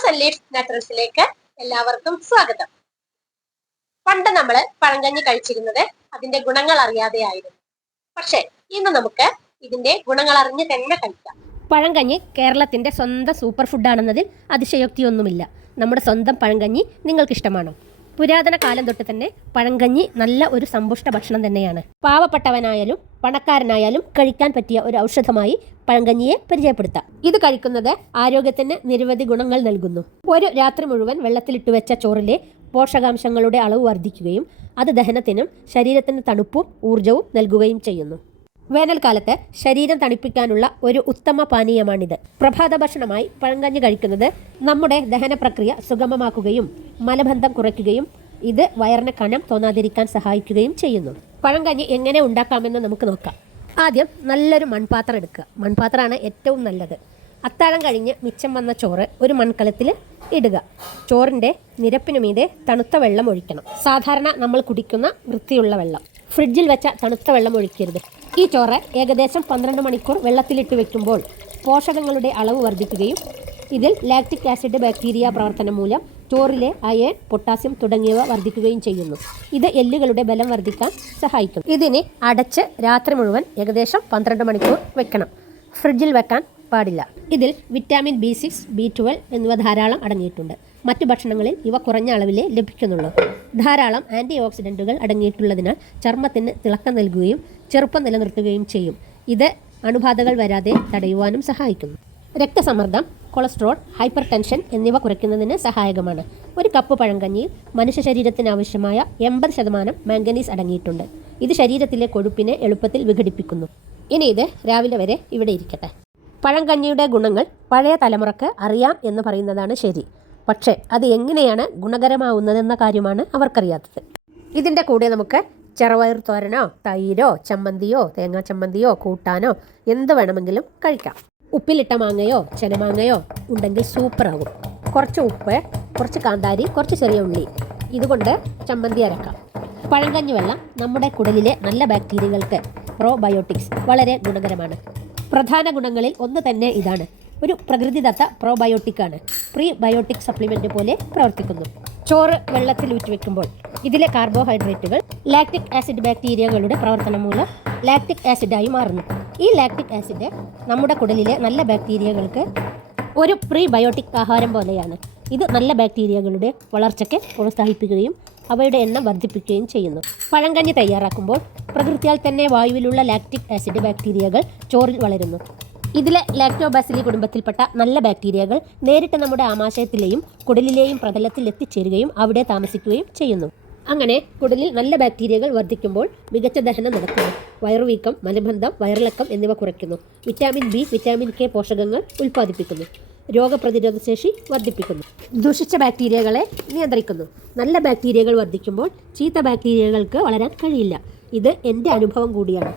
Rose and എല്ലാവർക്കും സ്വാഗതം. പണ്ട് നമ്മൾ പഴങ്കഞ്ഞി കഴിച്ചിരുന്നത് അതിന്റെ ഗുണങ്ങൾ അറിയാതെയായിരുന്നു പക്ഷെ ഇന്ന് നമുക്ക് ഇതിന്റെ ഗുണങ്ങൾ അറിഞ്ഞ് തന്നെ കഴിക്കാം. പഴങ്കഞ്ഞി കേരളത്തിന്റെ സ്വന്തം സൂപ്പർ ഫുഡാണെന്നതിൽ അതിശയോക്തിയൊന്നുമില്ല. നമ്മുടെ സ്വന്തം പഴങ്കഞ്ഞി നിങ്ങൾക്കിഷ്ടമാണോ? പുരാതന കാലം തൊട്ട് തന്നെ പഴങ്കഞ്ഞി നല്ല ഒരു സമ്പുഷ്ട ഭക്ഷണം തന്നെയാണ്. പാവപ്പെട്ടവനായാലും പണക്കാരനായാലും കഴിക്കാൻ പറ്റിയ ഒരു ഔഷധമായി പഴങ്കഞ്ഞിയെ പരിചയപ്പെടുത്താം. ഇത് കഴിക്കുന്നത് ആരോഗ്യത്തിന് നിരവധി ഗുണങ്ങൾ നൽകുന്നു. ഒരു രാത്രി മുഴുവൻ വെള്ളത്തിലിട്ട് വെച്ച ചോറിലെ പോഷകാംശങ്ങളുടെ അളവ് വർദ്ധിക്കുകയും അത് ദഹനത്തിനും ശരീരത്തിന് തണുപ്പും ഊർജവും നൽകുകയും ചെയ്യുന്നു. വേനൽക്കാലത്ത് ശരീരം തണുപ്പിക്കാനുള്ള ഒരു ഉത്തമ പാനീയമാണിത്. പ്രഭാത ഭക്ഷണമായി പഴങ്കഞ്ഞി കഴിക്കുന്നത് നമ്മുടെ ദഹന പ്രക്രിയ സുഗമമാക്കുകയും മലബന്ധം കുറയ്ക്കുകയും ഇത് വയറിന് കണം തോന്നാതിരിക്കാൻ സഹായിക്കുകയും ചെയ്യുന്നു. പഴങ്കഞ്ഞി എങ്ങനെ ഉണ്ടാക്കാമെന്ന് നമുക്ക് നോക്കാം. ആദ്യം നല്ലൊരു മൺപാത്രം എടുക്കുക. മൺപാത്രമാണ് ഏറ്റവും നല്ലത്. അത്താഴം കഴിഞ്ഞ് മിച്ചം വന്ന ചോറ് ഒരു മൺകലത്തിൽ ഇടുക. ചോറിന്റെ നിരപ്പിനു മീതെ തണുത്ത വെള്ളം ഒഴിക്കണം. സാധാരണ നമ്മൾ കുടിക്കുന്ന വൃത്തിയുള്ള വെള്ളം. ഫ്രിഡ്ജിൽ വെച്ച തണുത്ത വെള്ളം ഒഴിക്കരുത്. ഈ ചോറ് ഏകദേശം പന്ത്രണ്ട് മണിക്കൂർ വെള്ളത്തിലിട്ട് വെക്കുമ്പോൾ പോഷകങ്ങളുടെ അളവ് വർദ്ധിക്കുകയും ഇതിൽ ലാക്റ്റിക് ആസിഡ് ബാക്ടീരിയ പ്രവർത്തനം മൂലം ചോറിലെ അയൺ പൊട്ടാസ്യം തുടങ്ങിയവ വർദ്ധിക്കുകയും ചെയ്യുന്നു. ഇത് എല്ലുകളുടെ ബലം വർദ്ധിക്കാൻ സഹായിക്കും ഇതിനെ അടച്ച് രാത്രി മുഴുവൻ ഏകദേശം പന്ത്രണ്ട് മണിക്കൂർ വെക്കണം. ഫ്രിഡ്ജിൽ വെക്കാൻ പാടില്ല. ഇതിൽ vitamin B six B twelve എന്നിവ ധാരാളം അടങ്ങിയിട്ടുണ്ട്. മറ്റു ഭക്ഷണങ്ങളിൽ ഇവ കുറഞ്ഞ അളവിലേ ലഭിക്കുന്നുള്ളൂ. ധാരാളം ആന്റി ഓക്സിഡന്റുകൾ അടങ്ങിയിട്ടുള്ളതിനാൽ ചർമ്മത്തിന് തിളക്കം നൽകുകയും ചെറുപ്പം നിലനിർത്തുകയും ചെയ്യും. ഇത് അണുബാധകൾ വരാതെ തടയുവാനും സഹായിക്കുന്നു. രക്തസമ്മർദ്ദം കൊളസ്ട്രോൾ ഹൈപ്പർ ടെൻഷൻ എന്നിവ കുറയ്ക്കുന്നതിന് സഹായകമാണ്. ഒരു കപ്പ് പഴങ്കഞ്ഞിയിൽ മനുഷ്യ ശരീരത്തിന് ആവശ്യമായ എൺപത് ശതമാനം മാംഗനീസ് അടങ്ങിയിട്ടുണ്ട്. ഇത് ശരീരത്തിലെ കൊഴുപ്പിനെ എളുപ്പത്തിൽ വിഘടിപ്പിക്കുന്നു. ഇനി ഇത് രാവിലെ വരെ ഇവിടെ ഇരിക്കട്ടെ. പഴങ്കഞ്ഞിയുടെ ഗുണങ്ങൾ പഴയ തലമുറയ്ക്ക് അറിയാം എന്ന് പറയുന്നതാണ് ശരി. പക്ഷേ അത് എങ്ങനെയാണ് ഗുണകരമാവുന്നതെന്ന കാര്യമാണ് അവർക്കറിയാത്തത്. ഇതിന്റെ കൂടെ നമുക്ക് ചെറുപയർ തോരനോ തൈരോ ചമ്മന്തിയോ തേങ്ങാ ചമ്മന്തിയോ കൂട്ടാനോ എന്ത് വേണമെങ്കിലും കഴിക്കാം. ഉപ്പിലിട്ട മാങ്ങയോ ചെനമാങ്ങയോ ഉണ്ടെങ്കിൽ സൂപ്പറാകും കുറച്ച് ഉപ്പ് കുറച്ച് കാന്താരി കുറച്ച് ചെറിയ ഉള്ളി. ഇതുകൊണ്ട് ചമ്മന്തി അരക്കാം. പഴങ്കഞ്ഞി വെള്ളം നമ്മുടെ കുടലിലെ നല്ല ബാക്ടീരിയകൾക്ക് പ്രോബയോട്ടിക്സ് വളരെ ഗുണകരമാണ്. പ്രധാന ഗുണങ്ങളിൽ ഒന്ന് തന്നെ ഇതാണ്. ഒരു പ്രകൃതിദത്ത പ്രോബയോട്ടിക് ആണ്. പ്രീ ബയോട്ടിക് സപ്ലിമെന്റ് പോലെ പ്രവർത്തിക്കുന്നു. ചോറ് വെള്ളത്തിൽ ഊറ്റി വെക്കുമ്പോൾ ഇതിലെ കാർബോഹൈഡ്രേറ്റുകൾ ലാക്റ്റിക് ആസിഡ് ബാക്ടീരിയകളുടെ പ്രവർത്തനം മൂലം ലാക്റ്റിക് ആസിഡായി മാറുന്നു. ഈ ലാക്ടിക് ആസിഡ് നമ്മുടെ കുടലിലെ നല്ല ബാക്ടീരിയകൾക്ക് ഒരു പ്രീ ബയോട്ടിക് ആഹാരം പോലെയാണ്. ഇത് നല്ല ബാക്ടീരിയകളുടെ വളർച്ചയ്ക്ക് പ്രോത്സാഹിപ്പിക്കുകയും അവയുടെ എണ്ണം വർദ്ധിപ്പിക്കുകയും ചെയ്യുന്നു. പഴങ്കഞ്ഞി തയ്യാറാക്കുമ്പോൾ പ്രകൃതിയാൽ തന്നെ വായുവിലുള്ള ലാക്ടിക് ആസിഡ് ബാക്ടീരിയകൾ ചോറിൽ വളരുന്നു. ഇതിലെ ലാക്ടോബാസിലി കുടുംബത്തിൽപ്പെട്ട നല്ല ബാക്ടീരിയകൾ നേരിട്ട് നമ്മുടെ ആമാശയത്തിലെയും കുടലിലെയും പ്രതലത്തിൽ എത്തിച്ചേരുകയും അവിടെ താമസിക്കുകയും ചെയ്യുന്നു. അങ്ങനെ കുടലിൽ നല്ല ബാക്ടീരിയകൾ വർദ്ധിക്കുമ്പോൾ മികച്ച ദഹനം നടക്കുന്നു. വയറുവീക്കം മലബന്ധം വയറിളക്കം എന്നിവ കുറയ്ക്കുന്നു. വിറ്റാമിൻ ബി വിറ്റാമിൻ കെ പോഷകങ്ങൾ ഉൽപ്പാദിപ്പിക്കുന്നു. രോഗപ്രതിരോധ ശേഷി വർദ്ധിപ്പിക്കുന്നു. ദുഷിച്ച ബാക്ടീരിയകളെ നിയന്ത്രിക്കുന്നു. നല്ല ബാക്ടീരിയകൾ വർദ്ധിക്കുമ്പോൾ ചീത്ത ബാക്ടീരിയകൾക്ക് വളരാൻ കഴിയില്ല. ഇത് എന്റെ അനുഭവം കൂടിയാണ്.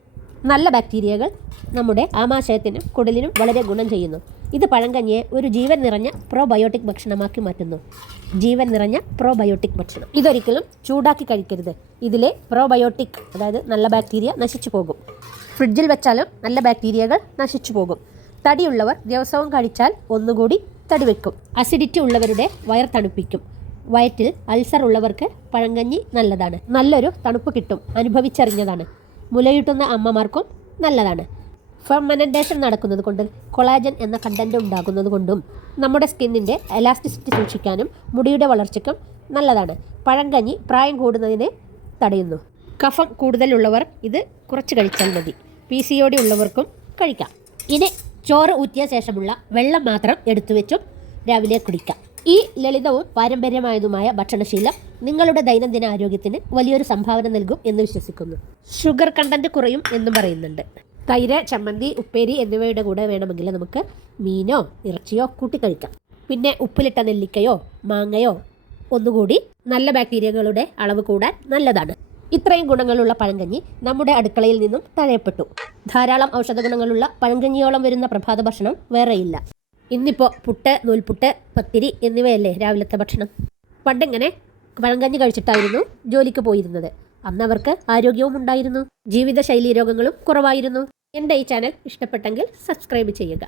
നല്ല ബാക്ടീരിയകൾ നമ്മുടെ ആമാശയത്തിനും കുടലിനും വളരെ ഗുണം ചെയ്യുന്നു. ഇത് പഴങ്കഞ്ഞിയെ ഒരു ജീവൻ നിറഞ്ഞ പ്രോബയോട്ടിക് ഭക്ഷണമാക്കി മാറ്റുന്നു. ജീവൻ നിറഞ്ഞ പ്രോബയോട്ടിക് ഭക്ഷണം. ഇതൊരിക്കലും ചൂടാക്കി കഴിക്കരുത്. ഇതിലെ പ്രോബയോട്ടിക് അതായത് നല്ല ബാക്ടീരിയ നശിച്ചു പോകും. ഫ്രിഡ്ജിൽ വെച്ചാലും നല്ല ബാക്ടീരിയകൾ നശിച്ചു പോകും. തടിയുള്ളവർ ദിവസവും കഴിച്ചാൽ ഒന്നുകൂടി തടി വെക്കും. അസിഡിറ്റി ഉള്ളവരുടെ വയർ തണുപ്പിക്കും. വയറ്റിൽ അൾസർ ഉള്ളവർക്ക് പഴങ്കഞ്ഞി നല്ലതാണ്. നല്ലൊരു തണുപ്പ് കിട്ടും. അനുഭവിച്ചറിഞ്ഞതാണ്. മുലയൂട്ടുന്ന അമ്മമാർക്കും നല്ലതാണ്. ഫെർമനന്റേഷൻ നടക്കുന്നത് കൊണ്ട് കൊളാജൻ എന്ന കണ്ടന്റ് ഉണ്ടാകുന്നത് കൊണ്ടും നമ്മുടെ സ്കിന്നിന്റെ എലാസ്റ്റിസിറ്റി സൂക്ഷിക്കാനും മുടിയുടെ വളർച്ചയ്ക്കും നല്ലതാണ്. പഴങ്കഞ്ഞി പ്രായം കൂടുന്നതിനെ തടയുന്നു. കഫം കൂടുതലുള്ളവർ ഇത് കുറച്ച് കഴിച്ചാൽ മതി. പി സി ഒ ഡി ഉള്ളവർക്കും കഴിക്കാം. ഇനി ചോറ് ഊറ്റിയ ശേഷമുള്ള വെള്ളം മാത്രം എടുത്തു വെച്ചും രാവിലെ കുടിക്കാം. ഈ ലളിതവും പാരമ്പര്യമായതുമായ ഭക്ഷണശീലം നിങ്ങളുടെ ദൈനംദിന ആരോഗ്യത്തിന് വലിയൊരു സംഭാവന നൽകും എന്ന് വിശ്വസിക്കുന്നു. ഷുഗർ കണ്ടന്റ് കുറയും എന്നും പറയുന്നുണ്ട്. തൈര് ചമ്മന്തി ഉപ്പേരി എന്നിവയുടെ കൂടെ വേണമെങ്കിൽ നമുക്ക് മീനോ ഇറച്ചിയോ കൂട്ടിക്കഴിക്കാം പിന്നെ ഉപ്പിലിട്ട നെല്ലിക്കയോ മാങ്ങയോ ഒന്നുകൂടി നല്ല ബാക്ടീരിയകളുടെ അളവ് കൂടാൻ നല്ലതാണ്. ഇത്രയും ഗുണങ്ങളുള്ള പഴങ്കഞ്ഞി നമ്മുടെ അടുക്കളയിൽ നിന്നും തഴയപ്പെട്ടു. ധാരാളം ഔഷധ ഗുണങ്ങളുള്ള പഴങ്കഞ്ഞിയോളം വരുന്ന പ്രഭാത ഭക്ഷണം വേറെയില്ല. ഇന്നിപ്പോൾ പുട്ട് നൂൽപുട്ട് പത്തിരി എന്നിവയല്ലേ രാവിലത്തെ ഭക്ഷണം? പണ്ടിങ്ങനെ പഴങ്കഞ്ഞി കഴിച്ചിട്ടായിരുന്നു ജോലിക്ക് പോയിരുന്നത്. അന്ന് അവർക്ക് ആരോഗ്യവും ഉണ്ടായിരുന്നു. ജീവിതശൈലി രോഗങ്ങളും കുറവായിരുന്നു. എന്റെ ഈ ചാനൽ ഇഷ്ടപ്പെട്ടെങ്കിൽ സബ്സ്ക്രൈബ് ചെയ്യുക.